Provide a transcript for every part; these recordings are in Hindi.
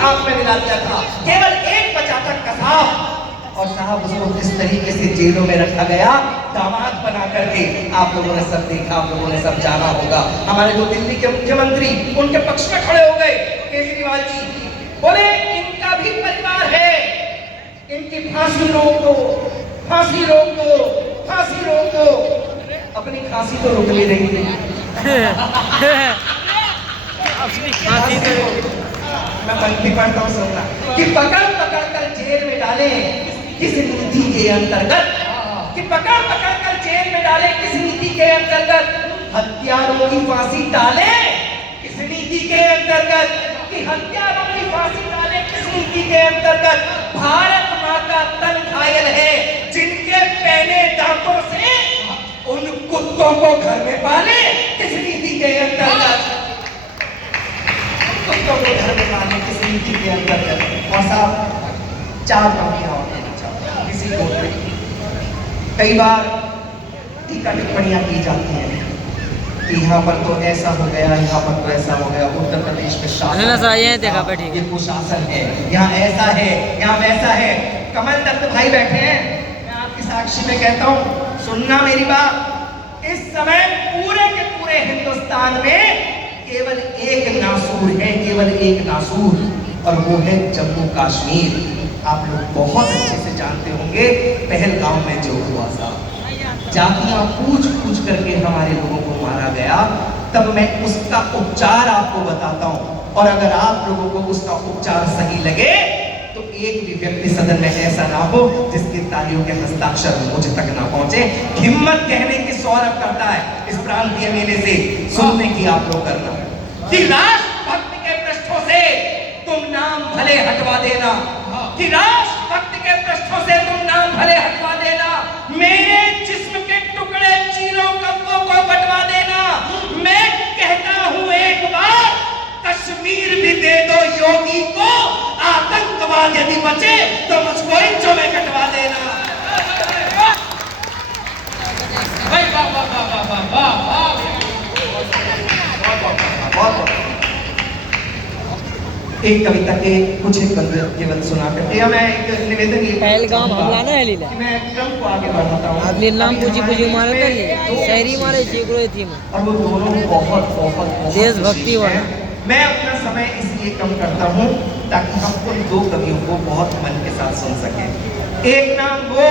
झांक में मिला दिया था, केवल एक बचा था कसाब। और साहब उसको किस तरीके से जेलों में रखा गया दामाद बना करके। आप लोगों ने सब देखा, आप लोगों ने सब जाना होगा। हमारे जो दिल्ली के मुख्यमंत्री उनके पक्ष में खड़े हो गए, केजरीवाल जी बोले इनका भी परिवार है, इनकी फांसी रोक दो, फांसी रोक दो, फांसी रोक दो। अपनी खांसी तो रुक नहीं रही थी। अपनी खांसी तो मैं पंक्ति पढ़ता हूँ, सुनना कि पकड़ पकड़ कर जेल में डाले किस नीति के अंतर्गत, कि पकड़ पकड़ कर जेल में डाले किस नीति के अंतर्गत, हत्यारों की फांसी डाले किस नीति के अंतर्गत, कि हत्यारों की फांसी डाले किस नीति के अंतर्गत। भारत माँ का तन घायल है, जिनके पहने दांतों से उन कुत्तों को घर में पाले किस नीति के अंतर्गत, कुत्तों को घर में पाले किस नीति के अंतर्गत। और साहब चार पंक्तियां और देना चाहता हूं किसी कोर्ट में। कई बार टीका टिप्पणियां की जाती हैं कि यहाँ पर तो ऐसा हो गया, यहाँ पर तो ऐसा हो गया, उत्तर प्रदेश में शासन ये कुशासन है, यहाँ ऐसा है, यहाँ वैसा है। कमल दत्त भाई बैठे हैं, मैं आपकी साक्षी में कहता हूँ, सुनना मेरी बात। इस समय पूरे के पूरे हिंदुस्तान में केवल एक नासूर है, केवल एक नासूर, और वो है जम्मू कश्मीर। आप लोग बहुत अच्छे से जानते होंगे पहलगाम में जो हुआ था, जातियां पूछ पूछ करके हमारे लोगों को मारा गया। तब मैं उसका उपचार आपको बताता हूं, और अगर आप लोगों को उसका उपचार सही लगे तो एक भी व्यक्ति सदन में ऐसा ना हो जिसकी तालियों के हस्ताक्षर मुझ तक ना पहुंचे। हिम्मत कहने की सौरभ करता है इस प्रांतीय मेले से, सुनने की आप लोग करना कि राष्ट्रभक्त के पृष्ठों से तुम नाम भले हटवा देना, कि राष्ट्रभक्त के पृष्ठों से तुम नाम भले हटवा देना, मेरे जिस्म के टुकड़े चीरों कब्बों को बंटवा देना। मैं कहता हूं एक बार, कश्मीर भी दे दो योगी को, आतंकवाद यदि बचे तो मुझको इंचों में कटवा देना। एक कविता के कुछ एक केवल सुना करते हैं। मैं एक निवेदन ये पहलगाम हमला ना है लीला, मैं क्रम को आगे बढ़ाता हूं। आपने नाम पूछी मारा था ये शहरी मारे चीकड़ो थी में, और वो दोनों बहुत बहुत देशभक्ति वाला। मैं अपना समय इसलिए कम करता हूं ताकि हम उन दो कवियों को बहुत मन के साथ सुन सकें। एक नाम वो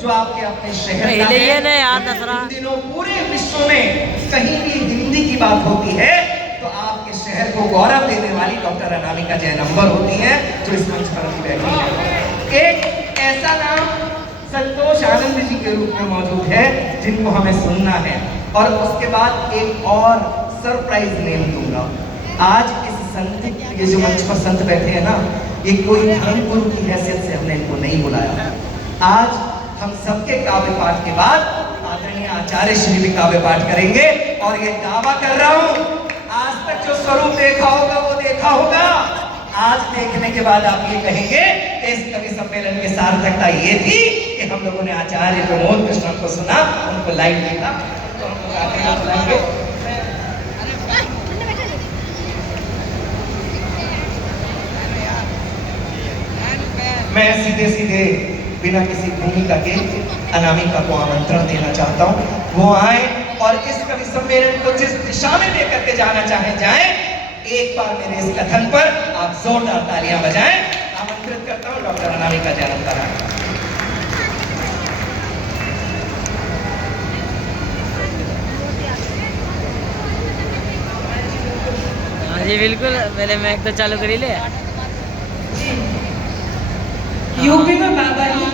जो आपके अपने शहर का है। इन दिनों पूरे विश्व में कहीं भी हिंदी की बात होती है तो आपके शहर को गौरव देने वाली डॉक्टर अनामिका जयनंबर होती हैं, जो इस मंच पर अभी बैठी है। एक ऐसा नाम संतोष आनंद जी के रूप में मौजूद है जिनको हमें सुनना है, और उसके बाद एक और सरप्राइज नेम दूंगा। आज इस संत, ये जो मंच पर संत बैठे हैं ना, ये कोई धर्मगुरु की हैसियत से हमने इनको नहीं बुलाया। आज हम सबके काव्य पाठ के बाद आदरणीय आचार्य श्री भी काव्य पाठ करेंगे, और ये दावा कर रहा हूं, आज तक जो स्वरूप देखा होगा वो देखा होगा, आज देखने के बाद आप ये कहेंगे कि इस कवि सम्मेलन की सार्थकता ये थी कि हम लोगों ने आचार्य प्रमोद कृष्ण को सुना, उनको लाइव देखा। तो हम लोग आगे बुलाएंगे। मैं सीधे सीधे बिना किसी भूमिका के अनामिका को आमंत्रण देना चाहता हूँ, वो आए और इस कवि सम्मेलन को जिस दिशा में लेकर के जाना चाहे जाएं। एक बार मेरे इस कथन पर आप जोरदार तालियां बजाएं। आमंत्रित करता हूं डॉक्टर अनामिका जयनंबर। हाँ जी बिल्कुल, पहले मैं तो चालू करी ले। यूपी में बाबा जी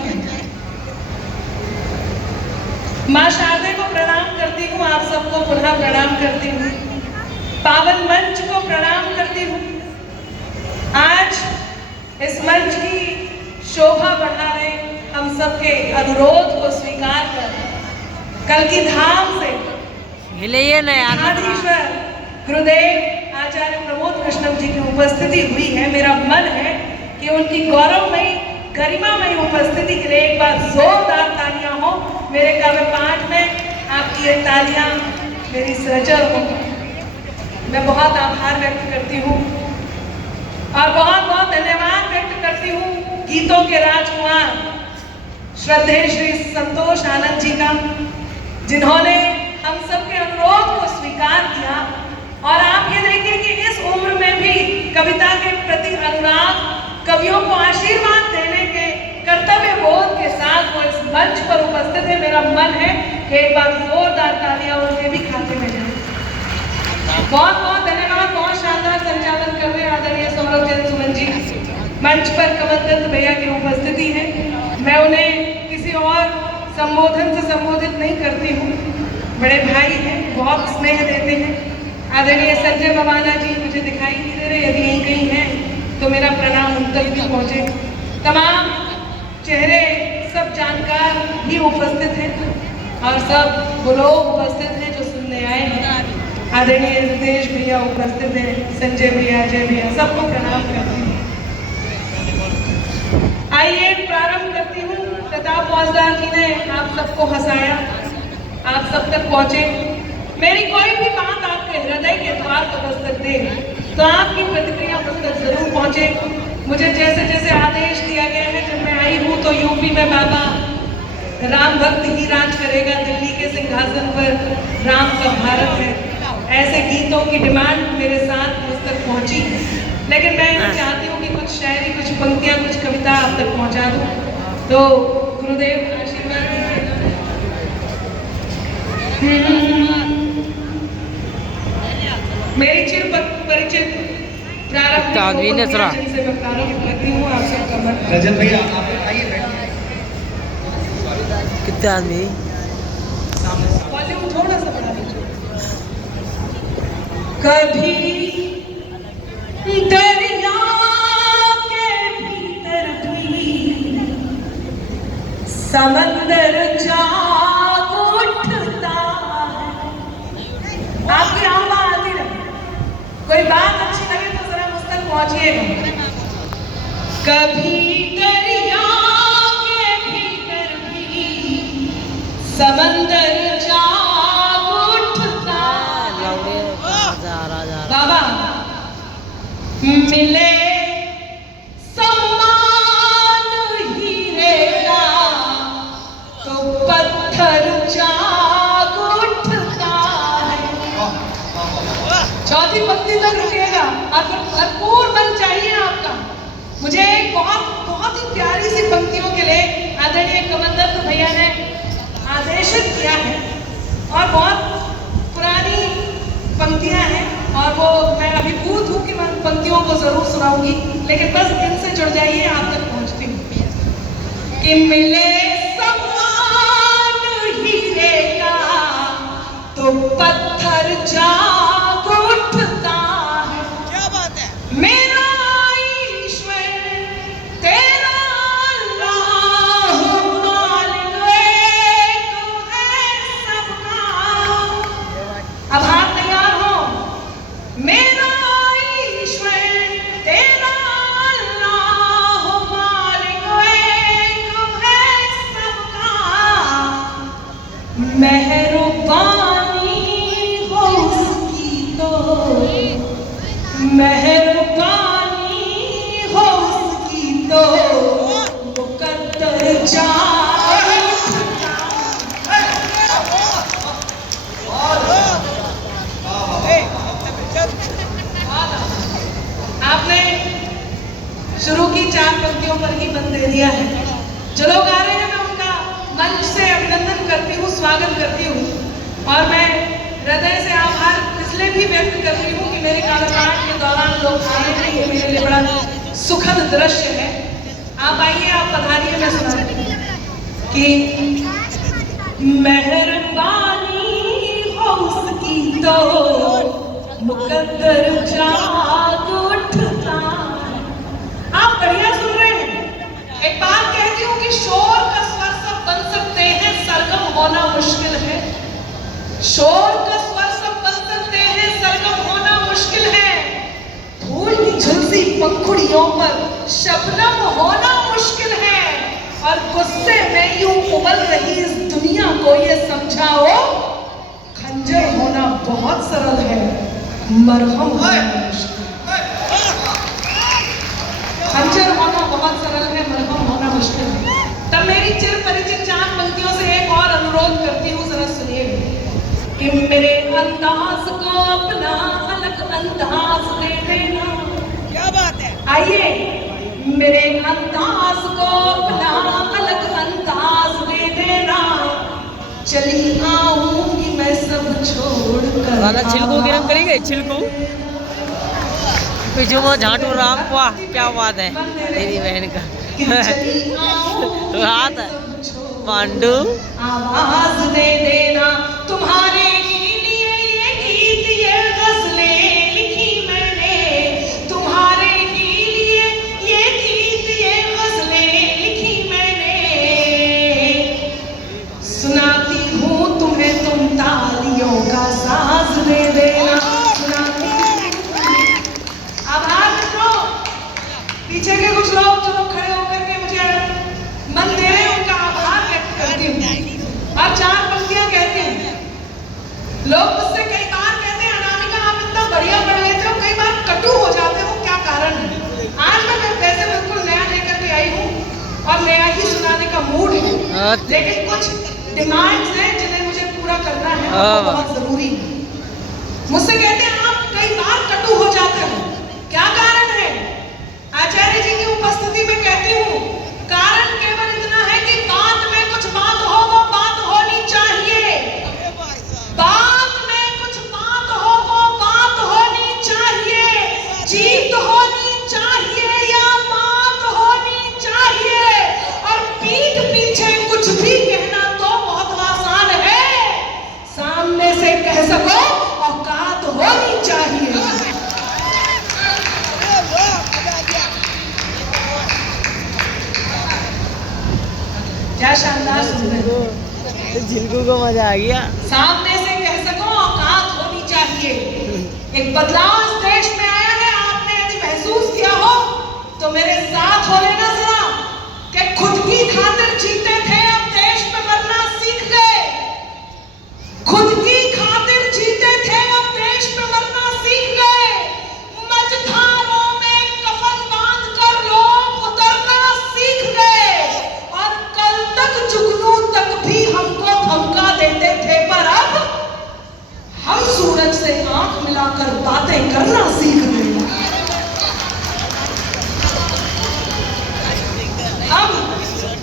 माँ शारदे को प्रणाम करती हूँ, आप सबको पुनः प्रणाम करती हूँ, पावन मंच को प्रणाम करती हूँ। आज इस मंच की शोभा बढ़ा रहे हम सबके अनुरोध को स्वीकार कर कल की धाम से ईश्वर गुरुदेव आचार्य प्रमोद कृष्णम जी की उपस्थिति हुई है। मेरा मन है कि उनकी गौरवमयी गरिमामयी उपस्थिति के लिए एक बार जोरदार तालियां हो। मेरे काव्य पाठ में आपकी ये तालियां मेरी सहचर हो। मैं बहुत आभार व्यक्त करती हूँ और बहुत बहुत करती हूँ गीतों के राजकुमार श्रद्धेय श्री संतोष आनंद जी का, जिन्होंने हम सबके अनुरोध को स्वीकार किया। और आप ये देखिए कि इस उम्र में भी कविता के प्रति अनुराग, कवियों को आशीर्वाद देने के कर्तव्य बोध के साथ वो इस मंच पर उपस्थित है। मेरा मन है कि एक बार जोरदार तालियां उनके भी खाते में जाए। बहुत बहुत धन्यवाद। बहुत शानदार संचालन कर रहे हैं आदरणीय सौरभ जैन सुमन जी। मंच पर कमल दत्त भैया की उपस्थिति है। मैं उन्हें किसी और संबोधन से संबोधित नहीं करती हूँ, बड़े भाई हैं, बहुत स्नेह देते हैं। आदरणीय संजय बवाना जी मुझे दिखाई नहीं दे रहे, यदि यहीं कहीं हैं तो मेरा प्रणाम उन तक भी पहुँचे। तमाम चेहरे सब जानकार भी उपस्थित हैं और सब वो लोग उपस्थित हैं जो सुनने आए हैं। आदरणीय रितेश भैया उपस्थित हैं, संजय भैया, अजय भैया, सबको प्रणाम करती हूँ। आइए प्रारंभ करती हूँ। प्रताप फौजदार जी ने आप सबको हंसाया, आप सब तक पहुँचे। मेरी कोई भी बात आपके हृदय के द्वार पर दस्तक दे तो आपकी प्रतिक्रिया मुझ तक जरूर पहुँचे। मुझे जैसे जैसे आदेश दिया गया है, जब मैं आई हूँ तो यूपी में बाबा राम भक्त ही राज करेगा, दिल्ली के सिंहासन पर राम का भारत है, ऐसे गीतों की डिमांड मेरे साथ मुझ तक पहुंची। लेकिन मैं ये चाहती हूँ कि कुछ शायरी, कुछ पंक्तियाँ, कुछ कविता आप तक पहुंचा दूँ। तो गुरुदेव आशीर्वाद मेरी चिर परिचित प्रारंभ जिनसे मैं प्रारंभ करती हूँ। आप सबका मन रजत भैया आप आइए बैठिए। कितने आदमी? वॉल्यूम थोड़ा सा बढ़ा लीजिए। कभी दरिया के भीतर भी समंदर जाग उठता है। आपकी आवाज आती रहे, कोई बात अच्छी लगे तो जरा मुझ तक पहुंचिएगा। कभी दरिया के भीतर भी समंदर जाग उठता है। बाबा मिले सम्मान हीरे का तो पत्थर जाग उठता है। चौथी पंक्ति तक रुकेगा और फिर भरपूर मन चाहिए आपका। मुझे एक बहुत ही प्यारी सी पंक्तियों के लिए आदरणीय कमल दत्त भैया ने आदेशित किया है और बहुत पुरानी पंक्तियां हैं और वो मैं अभिभूत हूँ कि मैं पंक्तियों को जरूर सुनाऊंगी, लेकिन बस इनसे जुड़ जाइए, आप तक पहुंचती हूँ। कि मिले सम्मान हीरे का तो पत्थर जाग उठता है। क्या बात है। मेरा मेहरबानी हो उसकी तो मुकद्दर जाए। आपने शुरू की 4 पंक्तियों पर ही बंद दे दिया है। जो लोग आ रहे हैं मैं उनका मंच से अभिनंदन करती हूँ, स्वागत करती हूँ और मैं हृदय से आभार इसलिए भी व्यक्त करती हूँ कि मेरे कार्यकाल के दौरान लोग आए हैं, ये मेरे लिए बड़ा सुखद दृश्य है। आप आइए, आप पधारिए। मैं सुनाती हूँ कि मेहरबानी हो उसकी तो मुकद्दर जाग उठता। आप बढ़िया सुन रहे हैं। एक बात कहती हूँ कि शोर का स्वर सब बन सकते हैं, सरगम होना मुश्किल है। शोर का स्वर सब बन सकते हैं, सरगम होना मुश्किल है। फूल की झुलसी पंखुड़ियों पर शबनम होना मुश्किल है। और गुस्से में यूं उबल रही इस दुनिया को ये समझाओ, खंजर होना बहुत सरल है, मरहम होना मुश्किल। खंजर होना बहुत बहुत सरल है, मरहम होना मुश्किल है। तब मेरी चिर परिचित 4 पंक्तियों से एक और अनुरोध करती हूँ, जरा सुनिए कि मेरे अंदाज को अपना अलग अंदाज दे देना। क्या बात है। आइए, मेरे अंदाज को अपना अलग अंदाज दे देना, चली आऊंगी मैं सब छोड़कर। वाला छिलको की रंग करेंगे, छिलको पीछे वो झाटू राम, वाह क्या बात है तेरी बहन का हाथ है पांडू। आवाज दे देना, तुम्हारे ही लिए ये गीत ये गजलें लिखी मैंने, तुम्हारे ही लिए ये गीत ये गजलें लिखी मैंने, सुनाती हूँ तुम्हें तुम तालियों का साज दे देना, सुनाती हूँ। आभार मित्रों, पीछे के कुछ लोग जो खड़े होकर के मुझे मन दे रहे हैं, उनका आभार व्यक्त करती हूँ। और 4 पंक्तियां कहते हैं। लोग मुझसे कई बार कहते हैं, अनामिका आप इतना बढ़िया पढ़ लेते हो, कई बार कटु हो जाते हो, क्या कारण है? आज मैं वैसे बिल्कुल नया लेकर के आई हूँ और नया ही सुनाने का मूड है, लेकिन कुछ डिमांड्स हैं जिन्हें मुझे पूरा करना है, वो बहुत जरूरी है। मुझसे कहते हैं आप कई बार कटु हो जाते हो, क्या कारण है? आचार्य जी की उपस्थिति में कहती हूँ, कारण केवल इतना है कि बात में कुछ बात हो, वो बात होनी चाहिए। बात में कुछ बात हो, वो बात होनी चाहिए। जीत होनी चाहिए या बात होनी चाहिए। और पीठ पीछे कुछ भी कहना तो बहुत आसान है, सामने से कह सको औकात होनी चाहिए। क्या शानदार सुंदर, झिलकू को मजा आ गया। सामने से कह सको औकात होनी चाहिए। एक बदलाव इस देश में आया है, आपने यदि महसूस किया हो तो मेरे साथ हो लेना जरा, कि खुद की खातिर जीते थे, अब देश में मरना सीख गए। खुद की खातिर जीते थे, अब देश में मरना सीख गए। मझधारों में कफन बांध कर लोग उतरना सीख गए, और कल तक जुगनू तक भी हमको धमका देते थे, पर अब हम सूरज से आंख मिलाकर बातें करना सीख गए।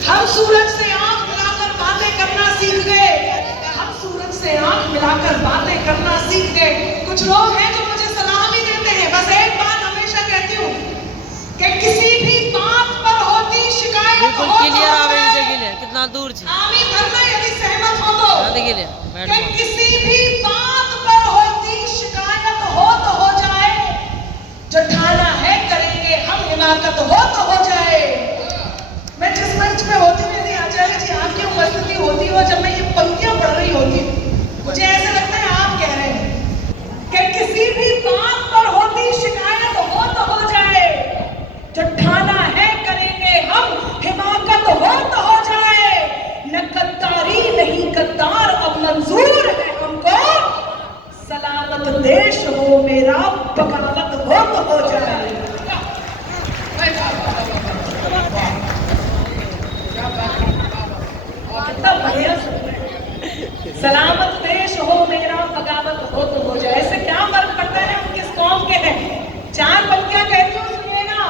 हम सूरज से आंख मिलाकर बातें करना सीख गए। हम सूरज से आंख मिलाकर बातें करना सीख गए। कुछ लोग हैं जो मुझे सलाह भी देते हैं, बस एक बात हमेशा कहती हूँ कि किसी भी बात पर होती शिकायत हो तो कितना दूर छे आमी भरना, यदि सहमत हो तो कि किसी भी बात पर होती शिकायत हो तो हो जाए, जो ठाना है करेंगे हम, हिमाकत हो तो हो जाए। मैं जिस मंच पे होती हूँ, यदि आचार्य जी आपकी उपस्थिति होती हो, जब मैं ये पंक्तियां पढ़ रही होती हूँ, मुझे ऐसा लगता है आप कह रहे हैं कि किसी भी बात पर होती शिकायत हो तो हो जाए, जो ठाना है करेंगे हम, हिमाकत हो तो हो जाए। न गद्दारी नहीं गद्दार अब मंजूर है हमको, सलामत देश हो मेरा, बगावत हो तो हो जाए। कितना बढ़िया, सलामत देश हो मेरा, बगावत हो तो हो जाए। इससे क्या फर्क पड़ता है हम किस कौम के हैं? 4 पंक्तियां कहती हूँ, सुनिएगा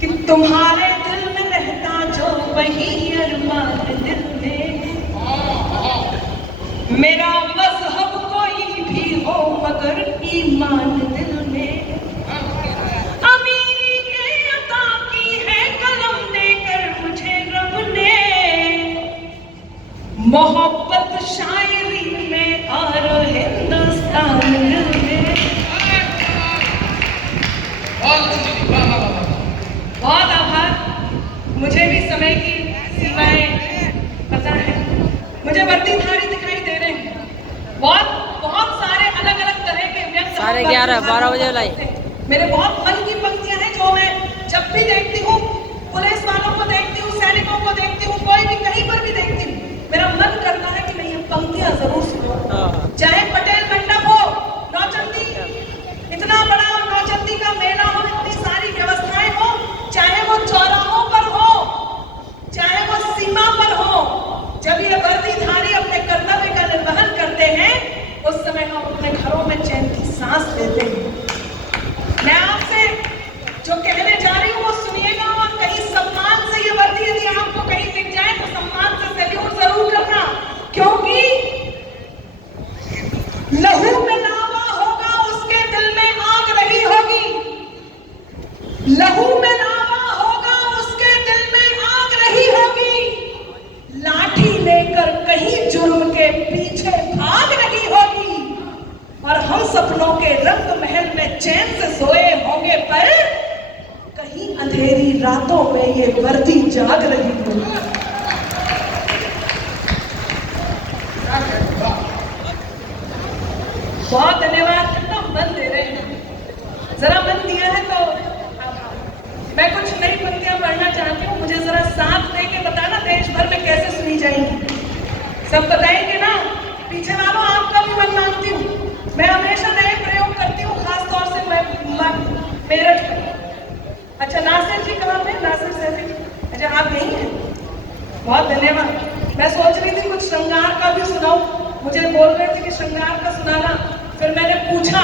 कि तुम्हारे दिल में रहता जो वही अरमान दिल में, मेरा मजहब कोई भी हो मगर ईमान दिल में, अमीरी के अता की है कलम देकर मुझे रब ने, मोहब्बत शायरी में और हिंदुस्तान में। बहुत आभार। मुझे भी समय की सीमाएं पता है, मुझे वर्दीधारी दिखाई दे रहे हैं, बहुत सारे अलग अलग तरह के व्यक्ति, 11:30 बजे लाई मेरे बहुत मन की पंक्तियां हैं जो मैं जब भी देखती हूँ, पुलिस वालों को देखती हूँ, सैनिकों को देखती हूँ, कोई भी कहीं पर भी देखती हूँ, मेरा मन करता है कि मैं ये पंक्तियां जरूर सुनूं। चाहे पटेल मंडप हो, नौचंदी, इतना बड़ा नौचंदी का मेला हो, इतनी सारी व्यवस्थाएं हो, चाहे वो लहू में लावा होगा, उसके दिल में आग रही होगी, लाठी लेकर कहीं जुर्म के पीछे भाग रही होगी, और हम सपनों के रंग महल में चैन से सोए होंगे, पर कहीं अंधेरी रातों में ये वर्दी जाग रही होगी। बहुत धन्यवाद। कितना मन दे रहे हैं, जरा मन दिया है तो मैं कुछ नई पंक्तियां पढ़ना चाहती हूँ। मुझे जरा साथ दे के बताना देश भर में कैसे सुनी जाएंगी। सब बताएंगे ना? पीछे वालों आपका भी मन मांगती हूँ। मैं हमेशा नए प्रयोग करती हूँ, खासतौर से मैं मेरठ। अच्छा नासिर जी कहाँ पे? नासिर सैफी जी, अच्छा आप यही हैं, बहुत धन्यवाद। मैं सोच रही थी कुछ श्रृंगार का भी सुनाऊं, मुझे बोल रहे थे कि श्रृंगार का सुनाना, फिर मैंने पूछा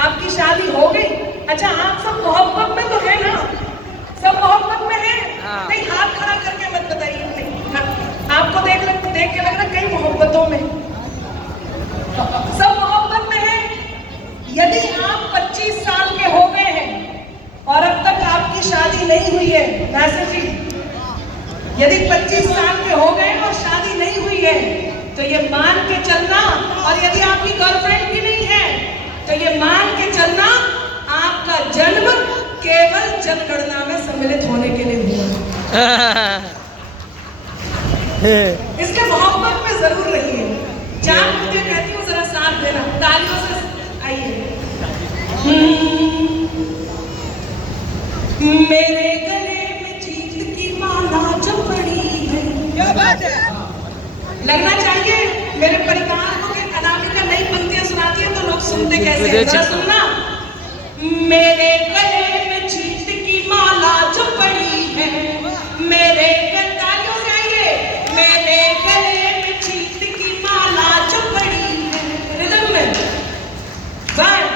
आपकी शादी हो गई? अच्छा आप सब मोहब्बत में तो है ना? सब मोहब्बत में है? नहीं हाथ खड़ा करके मत बताइए। आपको देख के लग रहा कई मोहब्बतों में, सब मोहब्बत में है। यदि आप 25 साल के हो गए हैं और अब तक आपकी शादी नहीं हुई है, नासिर जी, यदि 25 साल के हो गए और शादी नहीं हुई है तो ये मान के चलना, और यदि आपकी गर्लफ्रेंड भी नहीं है तो ये मान के चलना आपका जन्म केवल जनगणना में सम्मिलित होने के लिए हुआ। इसके मोहब्बत में जरूर रहिए। चार मुझे कहती हूँ, जरा साथ देना, तालियों से आइए। मेरे गले में जीत की माला जो पड़ी है, क्या बात है, लगना चाहिए। मेरे परिवार के अनामिका नई पंक्तियां सुनाती है तो लोग सुनते कैसे हैं, जरा सुनना। मेरे गले में जीत की माला जो पड़ी है, मेरे तालियों से आइए। मेरे गले में जीत की माला जो पड़ी है, रिदम में 1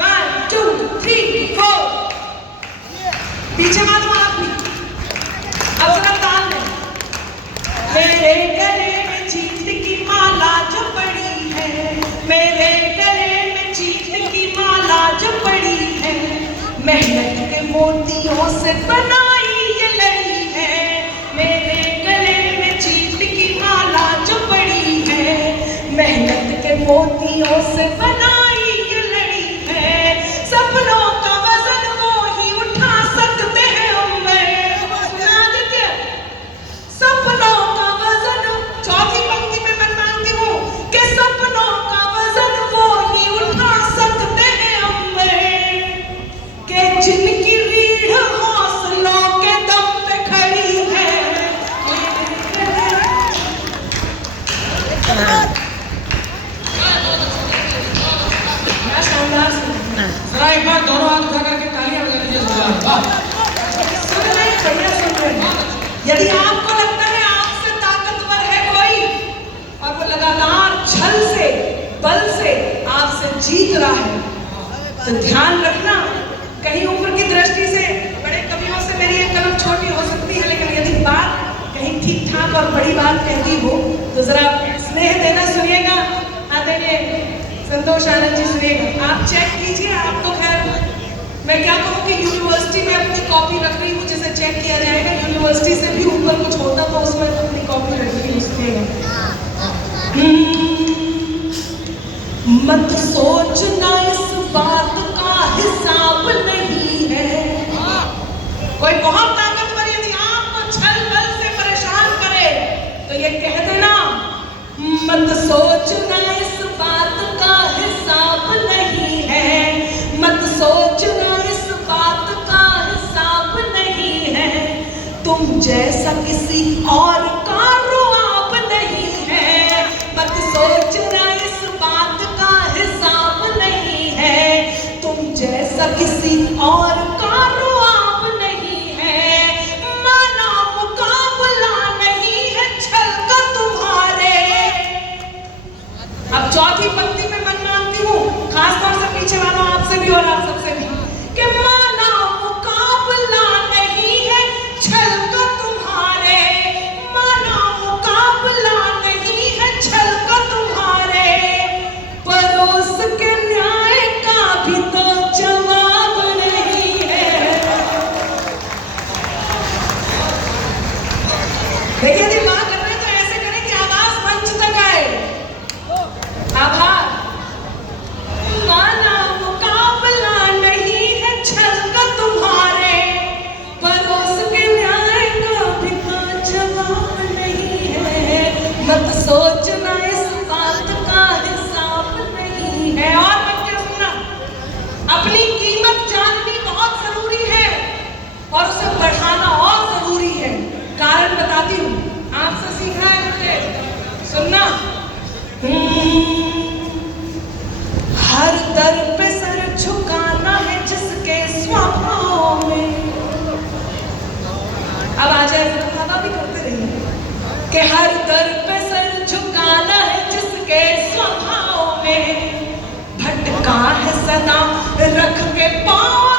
1 2 3 4, पीछे बाजू आप भी, अब जरा ताल में। मेरे गले में जीत की माला जो पड़ी है, मेरे गले में जीत की माला जो पड़ी है, मेहनत के मोतियों से बनाई ये लड़ी है। मेरे गले में जीत की माला जो पड़ी है, मेहनत के मोतियों से बनाई ये लड़ी है। सपनों का वजन वो ही उठा सकते हैं आदित्य, सपनों का वजन। चौथी पंक्ति में मैं मानती हूँ कि सपनों का वजन वो ही उठा सकते हैं कि जिनकी रीढ़ हौसलों के दम पे खड़ी है। क्या शानदार सुना। जरा एक बार दोनों हाथ उठा करके तालियां बजा दीजिए। सुन रहे हैं भैया, सुन रहे हैं। यदि आपको लगता है आपसे ताकतवर है कोई और वो लगातार छल से बल से आपसे जीत रहा है, तो ध्यान रखना, कहीं ऊपर की दृष्टि से बड़े कवियों से मेरी एक कलम छोटी हो सकती है, लेकिन यदि बात कहीं ठीक ठाक और बड़ी बात कहती हो तो जरा स्नेह देना। सुनिएगा आदरणीय संतोष आनंद जी, सुनिएगा। आप चेक कीजिए। आप तो खैर मैं क्या कहूँ कि यूनिवर्सिटी में अपनी कॉपी रख रही हूँ जिसे चेक किया जाएगा। यूनिवर्सिटी से भी ऊपर कुछ होता तो उसमें अपनी कॉपी रख रही हूँ। सुनिएगा। मत सोचना इस बात का हिसाब नहीं है। कोई बहुत ताकतवर यदि आपको छल बल से परेशान करे तो ये कह देना, मत सोचना इस बात का हिसाब नहीं है, मत सोचना इस बात का हिसाब नहीं है। तुम जैसा किसी और का रुआब नहीं है, मत सोचना इस बात का हिसाब नहीं है। तुम जैसा किसी और का रुआब नहीं है, माना मुकाबला नहीं है छल का तुम्हारे। अब चौथी पंक्ति में मैं मानती हूँ, खासतौर से पीछे वालों आपसे भी और आप सबसे भी, कि माना मुकाबला नहीं है छल का तुम्हारे, माना मुकाबला नहीं है छल का तुम्हारे। परोस के न्याय का भी तो जवाब नहीं कि हर दर पे सर झुकाना है जिसके स्वभाव में, भटका है सदा रख के पाँव